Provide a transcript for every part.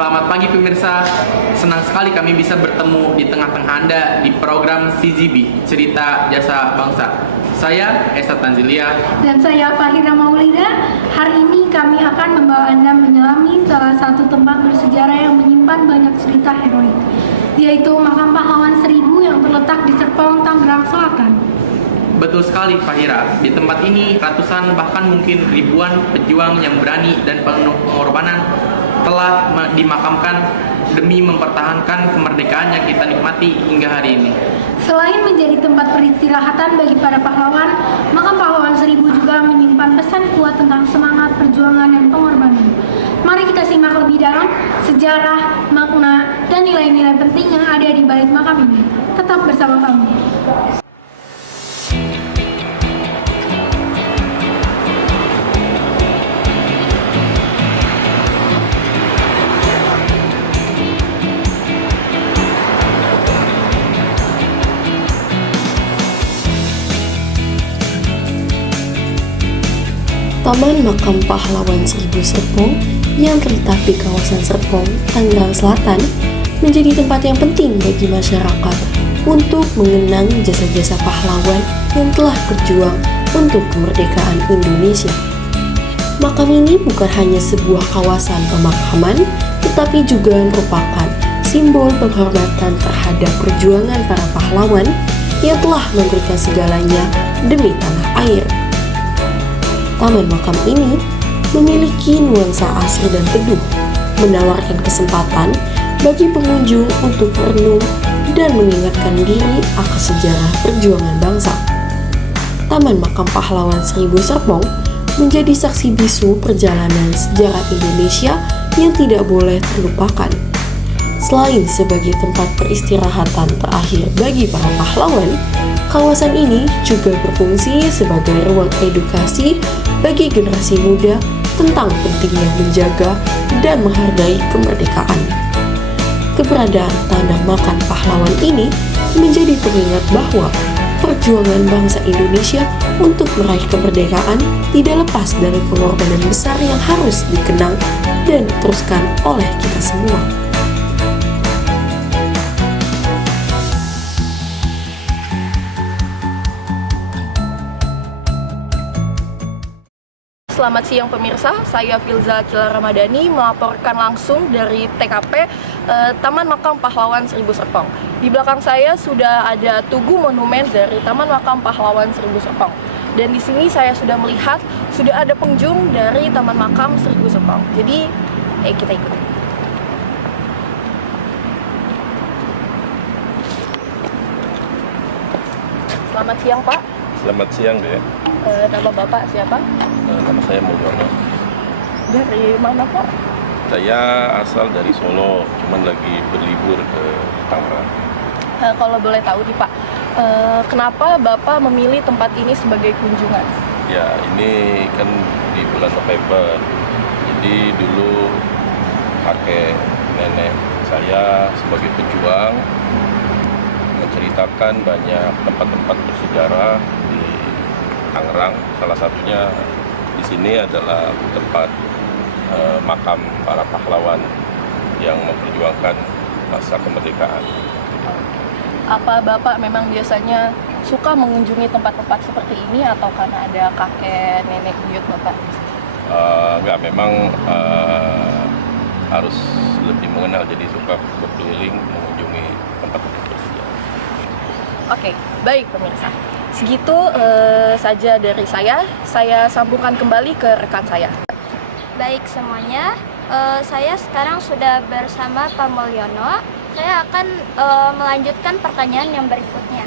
Selamat pagi pemirsa, senang sekali kami bisa bertemu di tengah-tengah Anda di program CZB, Cerita Jasa Bangsa. Saya Esa Tanzilia. Dan saya Fahira Maulida. Hari ini kami akan membawa Anda menyelami salah satu tempat bersejarah yang menyimpan banyak cerita heroik, yaitu Makam Pahlawan Seribu yang terletak di Serpong, Tangerang Selatan. Betul sekali Fahira, di tempat ini ratusan bahkan mungkin ribuan pejuang yang berani dan penuh pengorbanan telah dimakamkan demi mempertahankan kemerdekaan yang kita nikmati hingga hari ini. Selain menjadi tempat peristirahatan bagi para pahlawan, Makam Pahlawan Seribu juga menyimpan pesan kuat tentang semangat perjuangan dan pengorbanan. Mari kita simak lebih dalam sejarah, makna, dan nilai-nilai penting yang ada di balik makam ini. Tetap bersama kami. Taman Makam Pahlawan Seribu Serpong yang terletak di kawasan Serpong, Tangerang Selatan menjadi tempat yang penting bagi masyarakat untuk mengenang jasa-jasa pahlawan yang telah berjuang untuk kemerdekaan Indonesia. Makam ini bukan hanya sebuah kawasan pemakaman, tetapi juga merupakan simbol penghormatan terhadap perjuangan para pahlawan yang telah memberikan segalanya demi tanah air. Taman makam ini memiliki nuansa asri dan teduh, menawarkan kesempatan bagi pengunjung untuk merenung dan mengingatkan diri akan sejarah perjuangan bangsa. Taman Makam Pahlawan Seribu Serpong menjadi saksi bisu perjalanan sejarah Indonesia yang tidak boleh terlupakan. Selain sebagai tempat peristirahatan terakhir bagi para pahlawan, kawasan ini juga berfungsi sebagai ruang edukasi bagi generasi muda tentang pentingnya menjaga dan menghargai kemerdekaan. Keberadaan tanah makam pahlawan ini menjadi pengingat bahwa perjuangan bangsa Indonesia untuk meraih kemerdekaan tidak lepas dari pengorbanan besar yang harus dikenang dan diteruskan oleh kita semua. Selamat siang pemirsa, saya Filza Kila Ramadhani melaporkan langsung dari TKP Taman Makam Pahlawan Seribu Serpong. Di belakang saya sudah ada tugu monumen dari Taman Makam Pahlawan Seribu Serpong. Dan di sini saya sudah melihat sudah ada pengunjung dari Taman Makam Seribu Serpong. Jadi, kita ikut. Selamat siang Pak. Selamat siang deh. Nama Bapak siapa? Nama saya Mulyono. Dari mana Pak? Saya asal dari Solo, cuman lagi berlibur ke Tangerang. Kalau boleh tahu nih Pak, kenapa Bapak memilih tempat ini sebagai kunjungan? Ya, ini kan di bulan November. Jadi dulu kakek nenek saya sebagai pejuang menceritakan banyak tempat-tempat bersejarah di Tangerang. Salah satunya di sini adalah tempat makam para pahlawan yang memperjuangkan masa kemerdekaan. Apa Bapak memang biasanya suka mengunjungi tempat-tempat seperti ini atau karena ada kakek nenek buyut Bapak? Enggak, memang harus lebih mengenal, jadi suka berkeliling mengunjungi tempat-tempat bersejarah. Oke, baik pemirsa. Segitu saja dari saya sambungkan kembali ke rekan saya. Baik semuanya, saya sekarang sudah bersama Pak Mulyono. Saya akan melanjutkan pertanyaan yang berikutnya.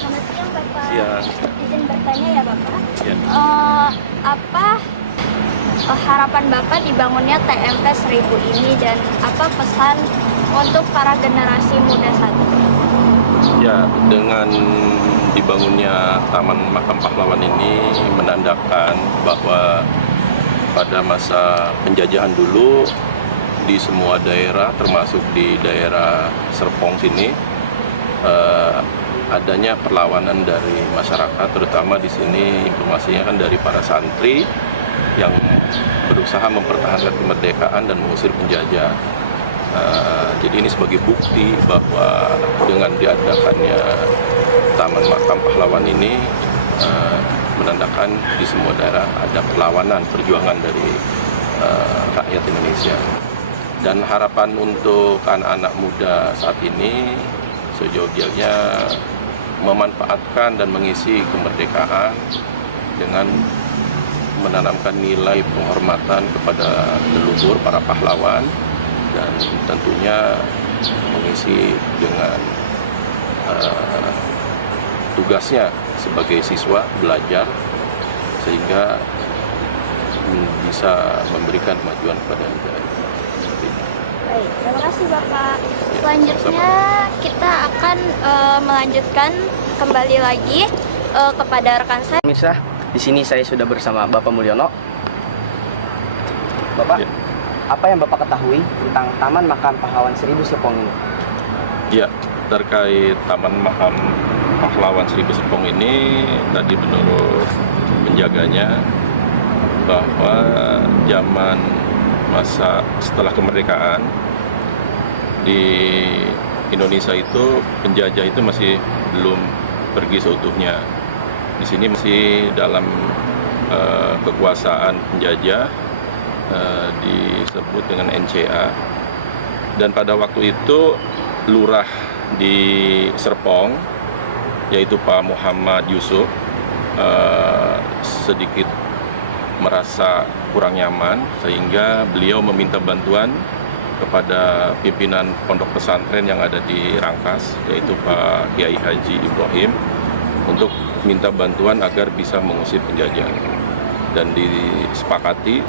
Selamat siang Bapak. Siang. Izin bertanya ya Bapak. Ya. Apa harapan Bapak dibangunnya TMP 1000 ini dan apa pesan untuk para generasi muda saat ini? Ya, dengan dibangunnya Taman Makam Pahlawan ini menandakan bahwa pada masa penjajahan dulu di semua daerah, termasuk di daerah Serpong sini, adanya perlawanan dari masyarakat, terutama di sini informasinya kan dari para santri yang berusaha mempertahankan kemerdekaan dan mengusir penjajah. Jadi ini sebagai bukti bahwa dengan diadakannya Taman Makam Pahlawan ini menandakan di semua daerah ada perlawanan, perjuangan dari rakyat Indonesia. Dan harapan untuk anak-anak muda saat ini sejauh-jauhnya memanfaatkan dan mengisi kemerdekaan dengan menanamkan nilai penghormatan kepada leluhur para pahlawan dan tentunya mengisi dengan tugasnya sebagai siswa belajar sehingga bisa memberikan kemajuan kepada negara. Baik, terima kasih Bapak. Ya, Selanjutnya kita akan melanjutkan kembali lagi kepada rekan saya. Pemirsa, di sini saya sudah bersama Bapak Mulyono. Bapak, Ya. apa yang Bapak ketahui tentang Taman Makam Pahlawan Seribu Serpong ini? Ya, terkait Taman Makam Pahlawan Seribu Serpong ini tadi menurut penjaganya bahwa zaman masa setelah kemerdekaan di Indonesia itu penjajah itu masih belum pergi seutuhnya. Di sini masih dalam kekuasaan penjajah, disebut dengan NCA. Dan pada waktu itu lurah di Serpong, yaitu Pak Muhammad Yusuf, sedikit merasa kurang nyaman sehingga beliau meminta bantuan kepada pimpinan pondok pesantren yang ada di Rangkas, yaitu Pak Kiai Haji Ibrahim, untuk minta bantuan agar bisa mengusir penjajah. Dan disepakati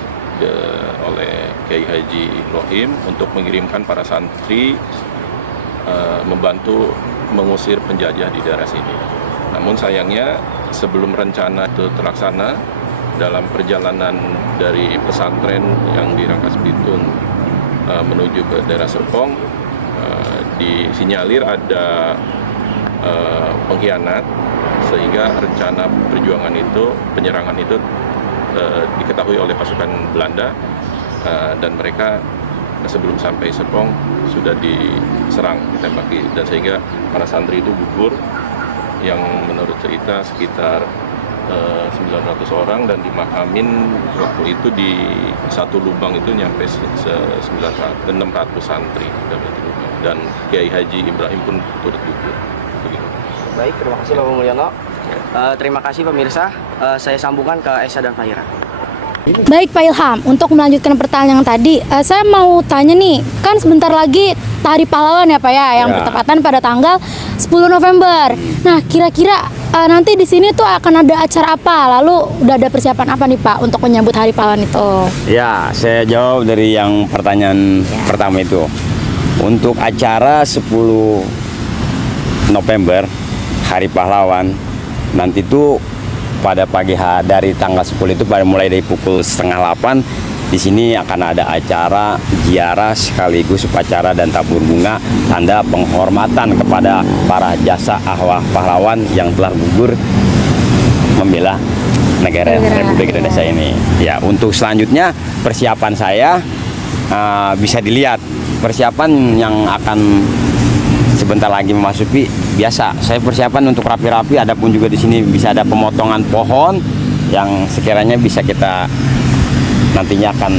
oleh Kiai Haji Ibrahim untuk mengirimkan para santri membantu mengusir penjajah di daerah sini. Namun sayangnya sebelum rencana itu terlaksana, dalam perjalanan dari pesantren yang di Rangkas Bitung menuju ke daerah Serpong, disinyalir ada pengkhianat, sehingga rencana perjuangan itu, penyerangan itu diketahui oleh pasukan Belanda, dan mereka sebelum sampai Serpong sudah diserang, ditembaki, dan sehingga para santri itu gugur, yang menurut cerita sekitar 900 orang, dan dimakamin waktu itu di satu lubang itu nyampe 600 santri, dan Kiai Haji Ibrahim pun turut gugur. Begitu. Baik, terima kasih Bapak Mulyono. Terima kasih pemirsa. Saya sambungkan ke Esa dan Fahira. Baik Pak Ilham, untuk melanjutkan pertanyaan tadi, saya mau tanya nih, kan sebentar lagi Hari Pahlawan ya Pak ya, yang bertepatan pada tanggal 10 November. Nah, kira-kira nanti di sini tuh akan ada acara apa? Lalu udah ada persiapan apa nih Pak untuk menyambut Hari Pahlawan itu? Ya, saya jawab dari yang pertanyaan pertama itu. Untuk acara 10 November, Hari Pahlawan, nanti tuh pada pagi hari dari tanggal 10 itu mulai dari pukul 7:30 di sini akan ada acara ziarah sekaligus upacara dan tabur bunga tanda penghormatan kepada para jasa arwah pahlawan yang telah gugur membela negara Republik Indonesia ini. Ya, untuk selanjutnya persiapan saya bisa dilihat persiapan yang akan sebentar lagi memasuki. Biasa saya persiapan untuk rapi-rapi, adapun juga di sini bisa ada pemotongan pohon yang sekiranya bisa kita nantinya akan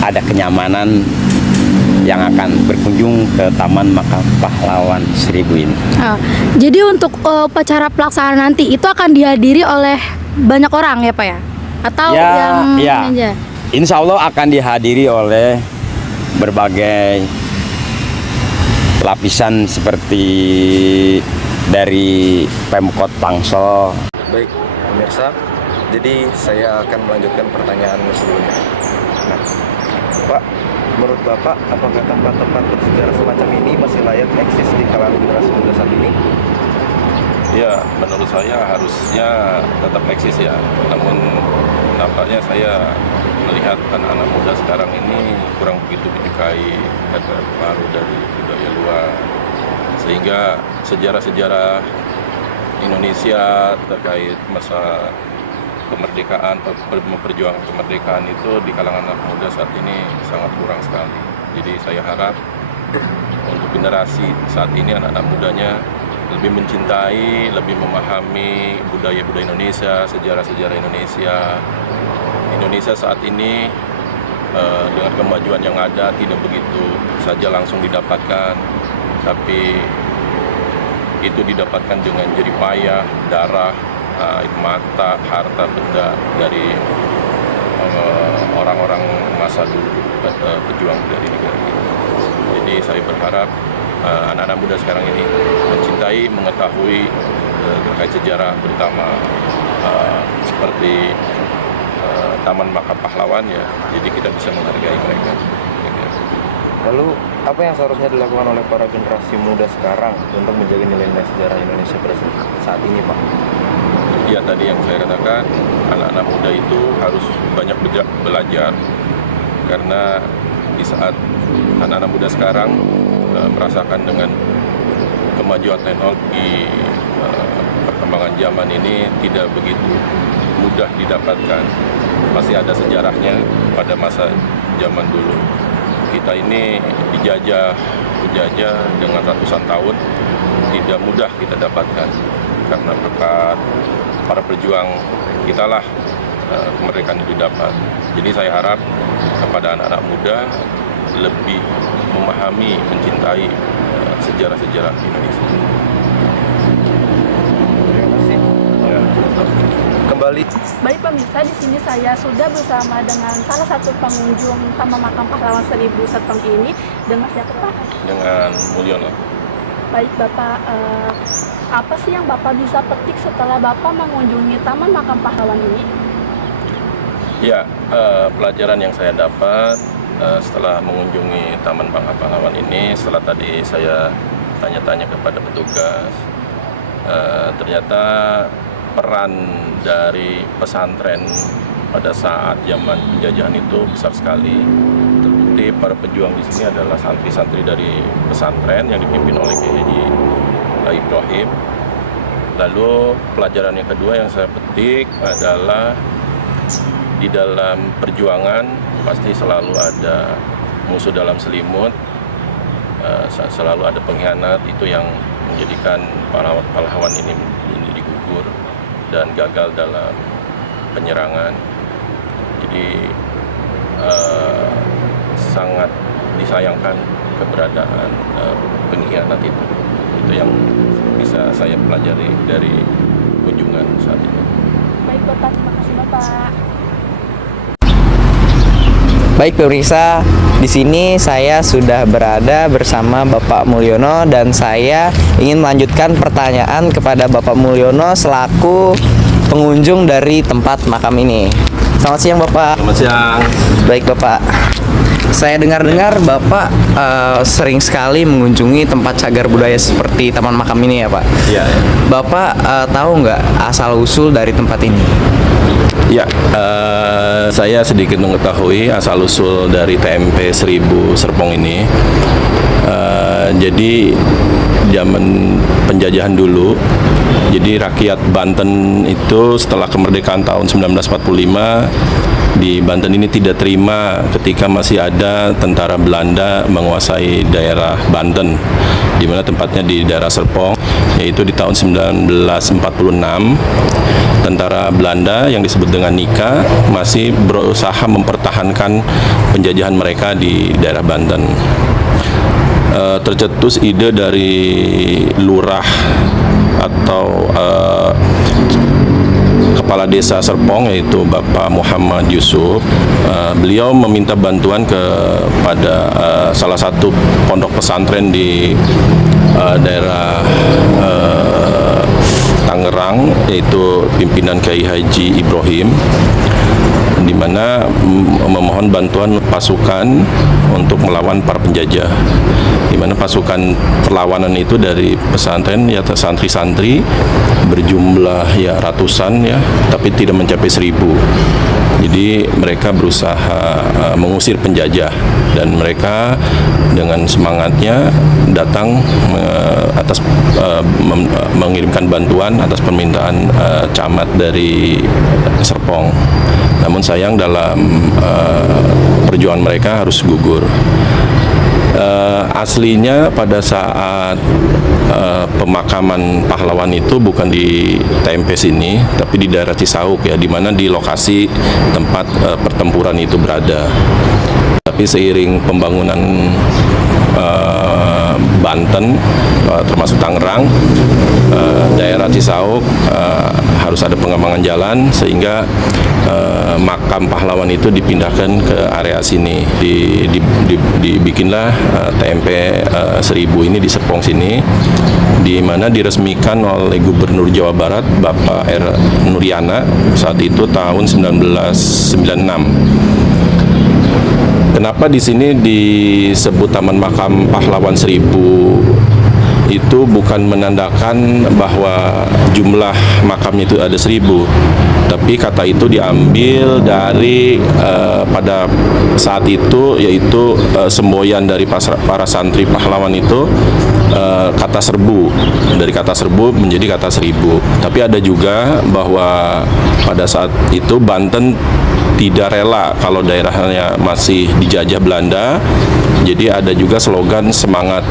ada kenyamanan yang akan berkunjung ke Taman Makam Pahlawan 1000 ini. Jadi untuk upacara pelaksanaan nanti itu akan dihadiri oleh banyak orang ya Pak ya? Atau yang aja? Insya Allah akan dihadiri oleh berbagai lapisan seperti dari Pemkot Tangsel. Baik, pemirsa, jadi saya akan melanjutkan pertanyaan sebelumnya. Nah, Pak, menurut Bapak, apakah tempat-tempat bersejarah semacam ini masih layak eksis di kalangan generasi muda saat ini? Ya, menurut saya harusnya tetap eksis ya. Namun nampaknya saya melihat anak-anak muda sekarang ini kurang begitu menyukai pengaruh dari budaya luar, sehingga sejarah-sejarah Indonesia terkait masa kemerdekaan, memperjuangkan kemerdekaan itu di kalangan anak muda saat ini sangat kurang sekali. Jadi saya harap untuk generasi saat ini anak-anak mudanya lebih mencintai, lebih memahami budaya-budaya Indonesia, sejarah-sejarah Indonesia. Indonesia saat ini dengan kemajuan yang ada tidak begitu saja langsung didapatkan, tapi itu didapatkan dengan jerih payah, darah, air mata, harta benda dari orang-orang masa dulu, pejuang dari negara kita. Jadi saya berharap anak-anak muda sekarang ini mencintai, mengetahui terkait sejarah, terutama seperti Taman Makam Pahlawan ya. Jadi kita bisa menghargai mereka. Lalu apa yang seharusnya dilakukan oleh para generasi muda sekarang untuk menjaga nilai-nilai sejarah Indonesia pada saat ini, Pak? Ya, tadi yang saya katakan, anak-anak muda itu harus banyak belajar, karena di saat anak-anak muda sekarang merasakan dengan kemajuan teknologi, perkembangan zaman ini tidak begitu mudah didapatkan. Masih ada sejarahnya pada masa zaman dulu. Kita ini dijajah dengan ratusan tahun, tidak mudah kita dapatkan karena berkat para pejuang kitalah kemerdekaan itu didapat. Jadi saya harap kepada anak-anak muda lebih memahami, mencintai sejarah-sejarah Indonesia. Terima kasih. Ya. Kembali. Baik pemirsa, di sini saya sudah bersama dengan salah satu pengunjung Taman Makam Pahlawan 1000 Serpong ini. Dengan siapa, Pak? Dengan Mulyono. Baik Bapak, apa sih yang Bapak bisa petik setelah Bapak mengunjungi Taman Makam Pahlawan ini? Ya, pelajaran yang saya dapat setelah mengunjungi Taman Makam Pahlawan ini, setelah tadi saya tanya-tanya kepada petugas, ternyata peran dari pesantren pada saat zaman penjajahan itu besar sekali. Terbukti para pejuang di sini adalah santri-santri dari pesantren yang dipimpin oleh Kiai Haji Ibrahim. Lalu pelajaran yang kedua yang saya petik adalah di dalam perjuangan pasti selalu ada musuh dalam selimut, selalu ada pengkhianat. Itu yang menjadikan pahlawan ini gugur dan gagal dalam penyerangan. Jadi sangat disayangkan keberadaan pengkhianat itu. Itu yang bisa saya pelajari dari kunjungan saat ini. Baik Bapak, terima kasih Bapak. Baik pemirsa, di sini saya sudah berada bersama Bapak Mulyono dan saya ingin melanjutkan pertanyaan kepada Bapak Mulyono selaku pengunjung dari tempat makam ini. Selamat siang Bapak. Selamat siang. Baik Bapak, saya dengar-dengar Bapak sering sekali mengunjungi tempat cagar budaya seperti Taman Makam ini ya Pak? Iya. Bapak tahu nggak asal-usul dari tempat ini? Ya, saya sedikit mengetahui asal-usul dari TMP 1000 Serpong ini. Jadi zaman penjajahan dulu, jadi rakyat Banten itu setelah kemerdekaan tahun 1945 di Banten ini tidak terima ketika masih ada tentara Belanda menguasai daerah Banten, di mana tempatnya di daerah Serpong, yaitu di tahun 1946. Tentara Belanda yang disebut dengan Nika masih berusaha mempertahankan penjajahan mereka di daerah Banten. Tercetus ide dari lurah atau kepala desa Serpong, yaitu Bapak Muhammad Yusuf. Beliau meminta bantuan kepada salah satu pondok pesantren di daerah Tangerang, yaitu pimpinan Kiai Haji Ibrahim, di mana memohon bantuan pasukan untuk melawan para penjajah. Di mana pasukan perlawanan itu dari pesantren ya santri-santri berjumlah ya ratusan ya, tapi tidak mencapai 1000. Jadi mereka berusaha mengusir penjajah dan mereka dengan semangatnya datang mengirimkan bantuan atas permintaan camat dari Serpong. Namun sayang dalam perjuangan mereka harus gugur. Aslinya pada saat pemakaman pahlawan itu bukan di TMP sini, tapi di daerah Cisauk ya, di mana di lokasi tempat pertempuran itu berada. Tapi seiring pembangunan Banten, termasuk Tangerang, daerah Cisauk harus ada pengembangan jalan sehingga makam pahlawan itu dipindahkan ke area sini. Dibikinlah TMP 1000 ini di Serpong sini, di mana diresmikan oleh Gubernur Jawa Barat Bapak R. Nuryana saat itu tahun 1996. Kenapa di sini disebut Taman Makam Pahlawan 1000? Itu bukan menandakan bahwa jumlah makamnya itu ada 1000, tapi kata itu diambil dari pada saat itu, yaitu semboyan dari para santri pahlawan itu, kata serbu, dari kata serbu menjadi kata 1000. Tapi ada juga bahwa pada saat itu Banten tidak rela kalau daerahnya masih dijajah Belanda. Jadi ada juga slogan semangat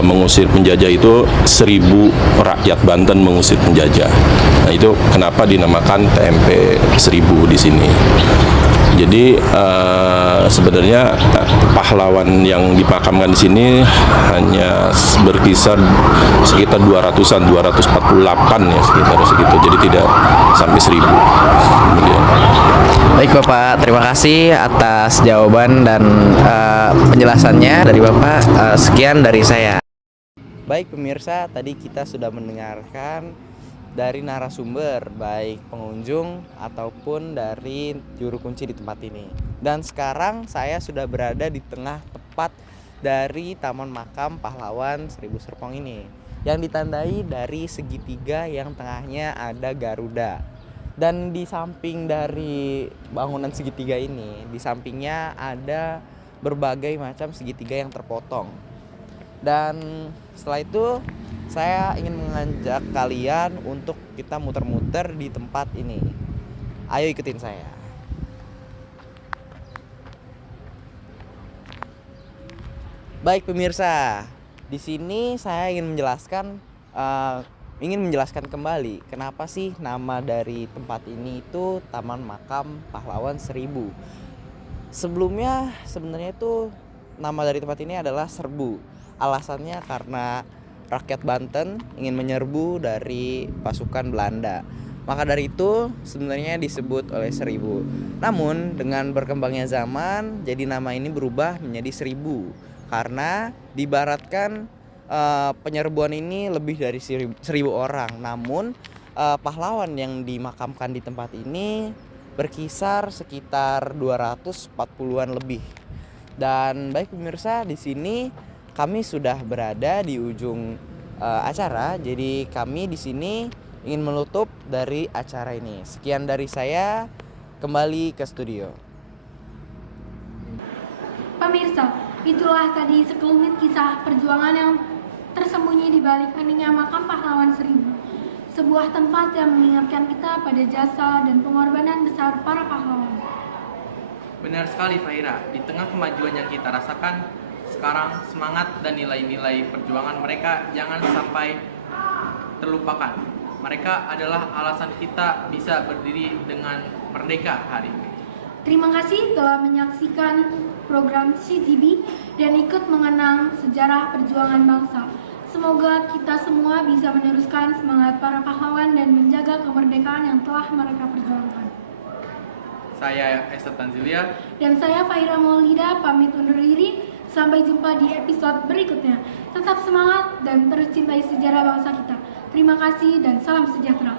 mengusir penjajah itu 1000 rakyat Banten mengusir penjajah. Nah, itu kenapa dinamakan TMP 1000 di sini. Jadi sebenarnya pahlawan yang dimakamkan di sini hanya berkisar sekitar 200-an, 248 ya, sekitar segitu. Jadi tidak sampai 1000. Kemudian. Baik Bapak, terima kasih atas jawaban dan penjelasannya dari Bapak. Sekian dari saya. Baik pemirsa, tadi kita sudah mendengarkan dari narasumber, baik pengunjung ataupun dari juru kunci di tempat ini. Dan sekarang saya sudah berada di tengah tepat dari Taman Makam Pahlawan 1000 Serpong ini, yang ditandai dari segitiga yang tengahnya ada Garuda. Dan di samping dari bangunan segitiga ini, di sampingnya ada berbagai macam segitiga yang terpotong. Dan setelah itu saya ingin mengajak kalian untuk kita muter-muter di tempat ini. Ayo ikutin saya. Baik pemirsa, di sini saya ingin menjelaskan kembali kenapa sih nama dari tempat ini itu Taman Makam Pahlawan 1000. Sebelumnya sebenarnya itu nama dari tempat ini adalah Serbu. Alasannya karena rakyat Banten ingin menyerbu dari pasukan Belanda. Maka dari itu sebenarnya disebut oleh 1000. Namun dengan berkembangnya zaman, jadi nama ini berubah menjadi 1000 karena diibaratkan penyerbuan ini lebih dari 1000 orang. Namun pahlawan yang dimakamkan di tempat ini berkisar sekitar 240-an lebih. Dan baik pemirsa, di sini kami sudah berada di ujung acara. Jadi kami di sini ingin menutup dari acara ini. Sekian dari saya, kembali ke studio. Pemirsa, itulah tadi sekelumit kisah perjuangan yang tersembunyi di balik heningnya Makam Pahlawan 1000. Sebuah tempat yang mengingatkan kita pada jasa dan pengorbanan besar para pahlawan. Benar sekali Fahira, di tengah kemajuan yang kita rasakan sekarang, semangat dan nilai-nilai perjuangan mereka jangan sampai terlupakan. Mereka adalah alasan kita bisa berdiri dengan merdeka hari ini. Terima kasih telah menyaksikan program CGB dan ikut mengenang sejarah perjuangan bangsa. Semoga kita semua bisa meneruskan semangat para pahlawan dan menjaga kemerdekaan yang telah mereka perjuangkan. Saya Esther Tanzilia dan saya Fahira Maulida pamit undur diri. Sampai jumpa di episode berikutnya. Tetap semangat dan terus cintai sejarah bangsa kita. Terima kasih dan salam sejahtera.